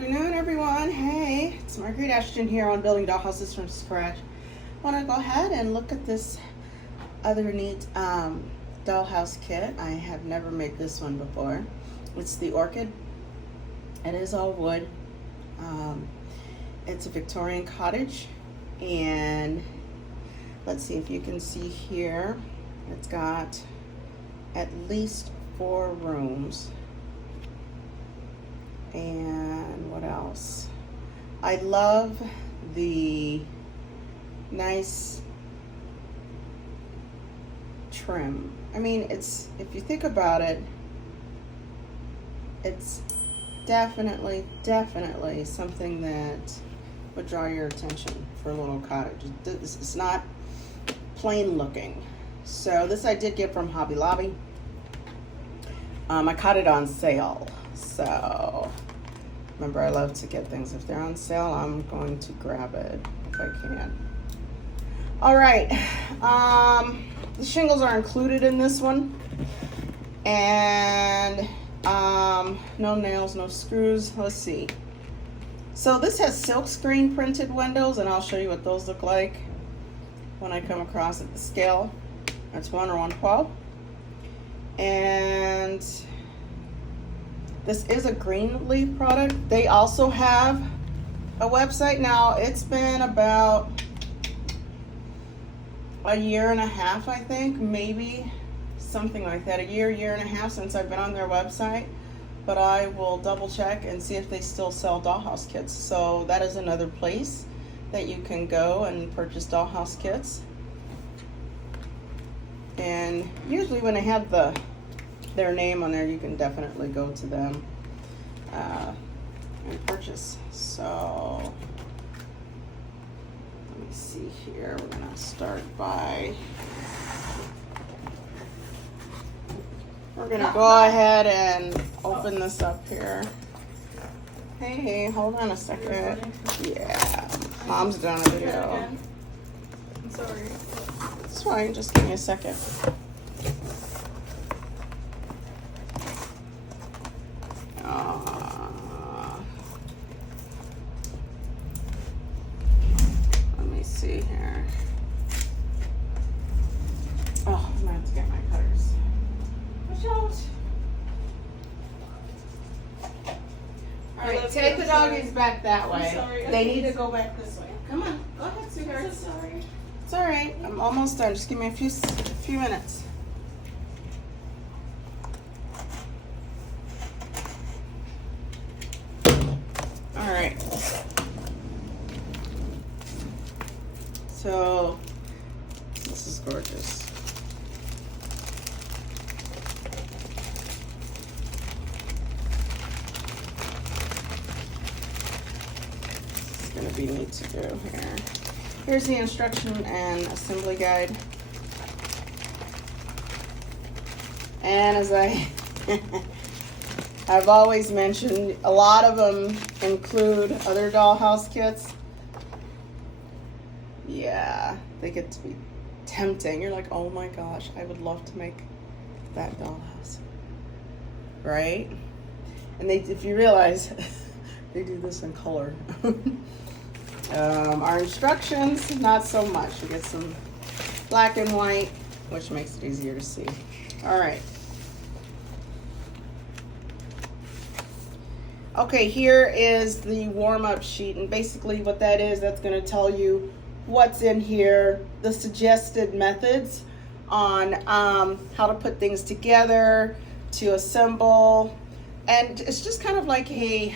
afternoon, everyone. Hey, it's Margaret Ashton here on Building Dollhouses from Scratch. I want to go ahead and look at this other neat dollhouse kit. I have never made this one before. It's the Orchid. It is all wood. It's a Victorian cottage, and let's see if you can see here. It's got at least 4 rooms. And what else? I love the nice trim. I mean, it's, if you think about it, it's definitely something that would draw your attention for a little cottage. It's not plain looking. So this I did get from Hobby Lobby. I caught it on sale. So remember, I love to get things if they're on sale. I'm going to grab it if I can. All right, the shingles are included in this one, and no nails, no screws. Let's see. So this has silk screen printed windows, and I'll show you what those look like when I come across at the scale. That's 1 or 1/12, and this is a green leaf product. They also have a website now. It's been about a year and a half, I think, maybe something like that. A year and a half since I've been on their website, but I will double check and see if they still sell dollhouse kits. So that is another place that you can go and purchase dollhouse kits. And usually when they have their name on there, you can definitely go to them and purchase. So let me see here. We're gonna start by, we're gonna go ahead and open this up here. Hey, hold on a second. Yeah, Mom's doing a video. I'm sorry. It's fine, just give me a second. Let me see here. Oh, I'm gonna have to get my cutters. Watch out. Alright, take the doggies back that way. Sorry. They need to go back this way. Come on, go ahead, sweetheart. I'm so sorry. It's alright, I'm almost done. Just give me a few minutes. Alright. So, this is gorgeous. It's gonna be neat to do here. Here's the instruction and assembly guide. And as I've always mentioned, a lot of them include other dollhouse kits. Yeah, they get to be tempting. You're like, oh my gosh, I would love to make that dollhouse. Right? And if you realize, they do this in color. Our instructions, not so much. You get some black and white, which makes it easier to see. All right. Okay, here is the warm-up sheet, and basically what that is, that's going to tell you what's in here, the suggested methods on how to put things together, to assemble, and it's just kind of like a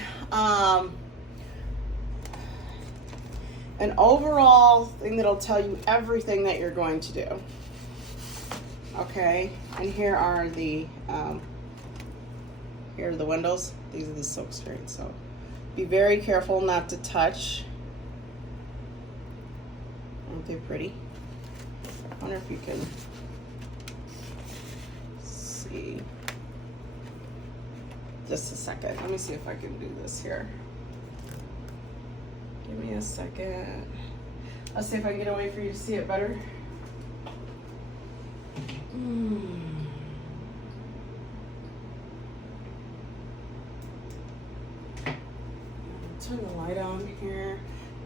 an overall thing that'll tell you everything that you're going to do. Okay, and here are the windows. These are the silk screens, so be very careful not to touch. Aren't they pretty? I wonder if you can see. Just a second. Let me see if I can do this here. Give me a second. Let's see if I can get away for you to see it better.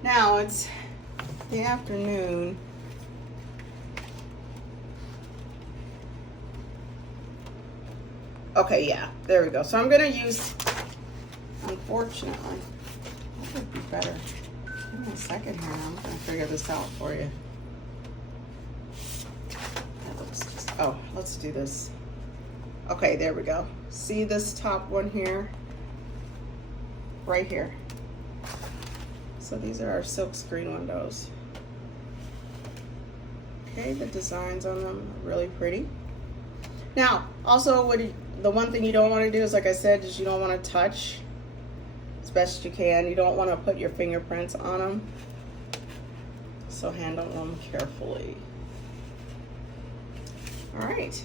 Now it's the afternoon. Okay, yeah, there we go. So I'm gonna use, unfortunately, that would be better. Give me a second here. I'm gonna figure this out for you. That looks just, oh, let's do this. Okay, there we go. See this top one here? Right here. So these are our silk screen windows. Okay, the designs on them are really pretty. Now, also, the one thing you don't want to do is, like I said, is you don't want to touch as best you can. You don't want to put your fingerprints on them. So handle them carefully. All right.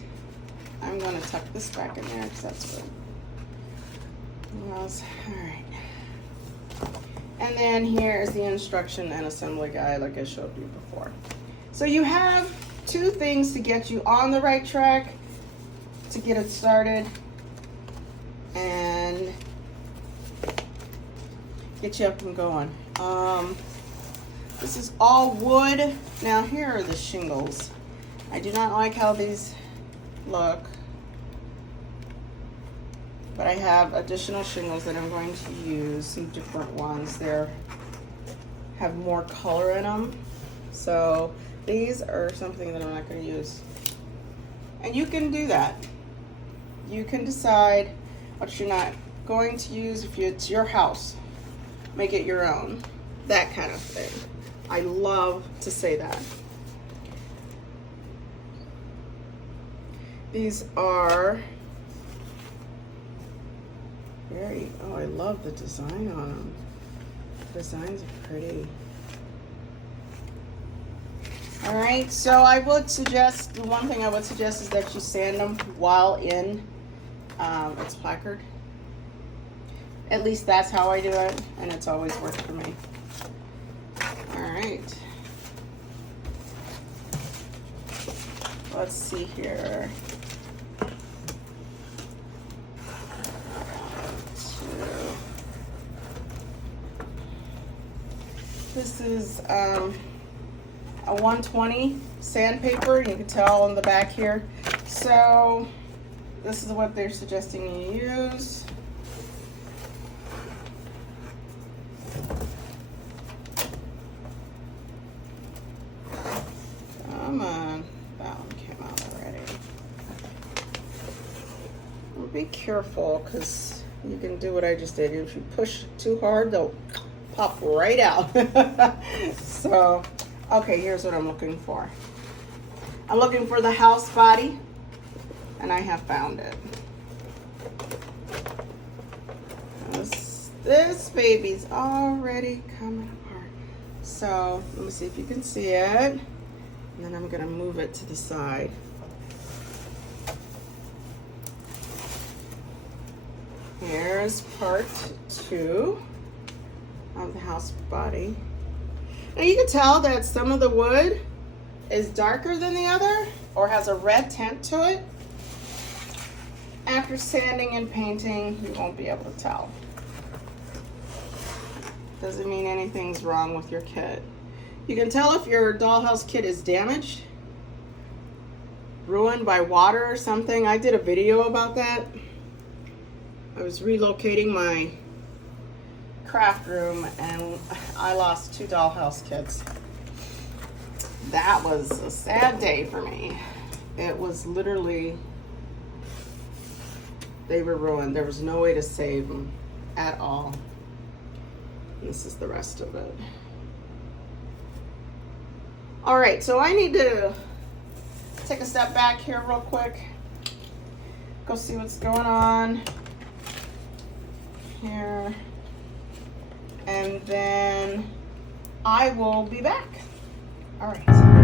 I'm going to tuck this back in there because that's good. All right. And then here is the instruction and assembly guide like I showed you before. So you have two things to get you on the right track, to get it started, and get you up and going. This is all wood. Now here are the shingles. I do not like how these look, but I have additional shingles that I'm going to use, some different ones. They have more color in them. So these are something that I'm not going to use. And you can do that. You can decide what you're not going to use if it's your house. Make it your own. That kind of thing. I love to say that. These are very, oh, I love the design on them. The designs are pretty. All right, so I would suggest, the one thing I would suggest is that you sand them while in its placard. At least that's how I do it, and it's always worked for me. All right. Let's see here. This is a 120 sandpaper. You can tell on the back here. So this is what they're suggesting you use. Come on, that one came out already. Well, be careful, because you can do what I just did. If you push too hard, they'll pop right out. So, okay, here's what I'm looking for. I'm looking for the house body, and I have found it. This baby's already coming apart. So, let me see if you can see it. And then I'm gonna move it to the side. Here's part 2 of the house body. Now you can tell that some of the wood is darker than the other, or has a red tint to it. After sanding and painting, you won't be able to tell. Doesn't mean anything's wrong with your kit. You can tell if your dollhouse kit is damaged, ruined by water or something. I did a video about that. I was relocating my craft room and I lost 2 dollhouse kits. That was a sad day for me. It was literally, they were ruined. There was no way to save them at all. And this is the rest of it. All right, so I need to take a step back here real quick. Go see what's going on here. And then I will be back. All right.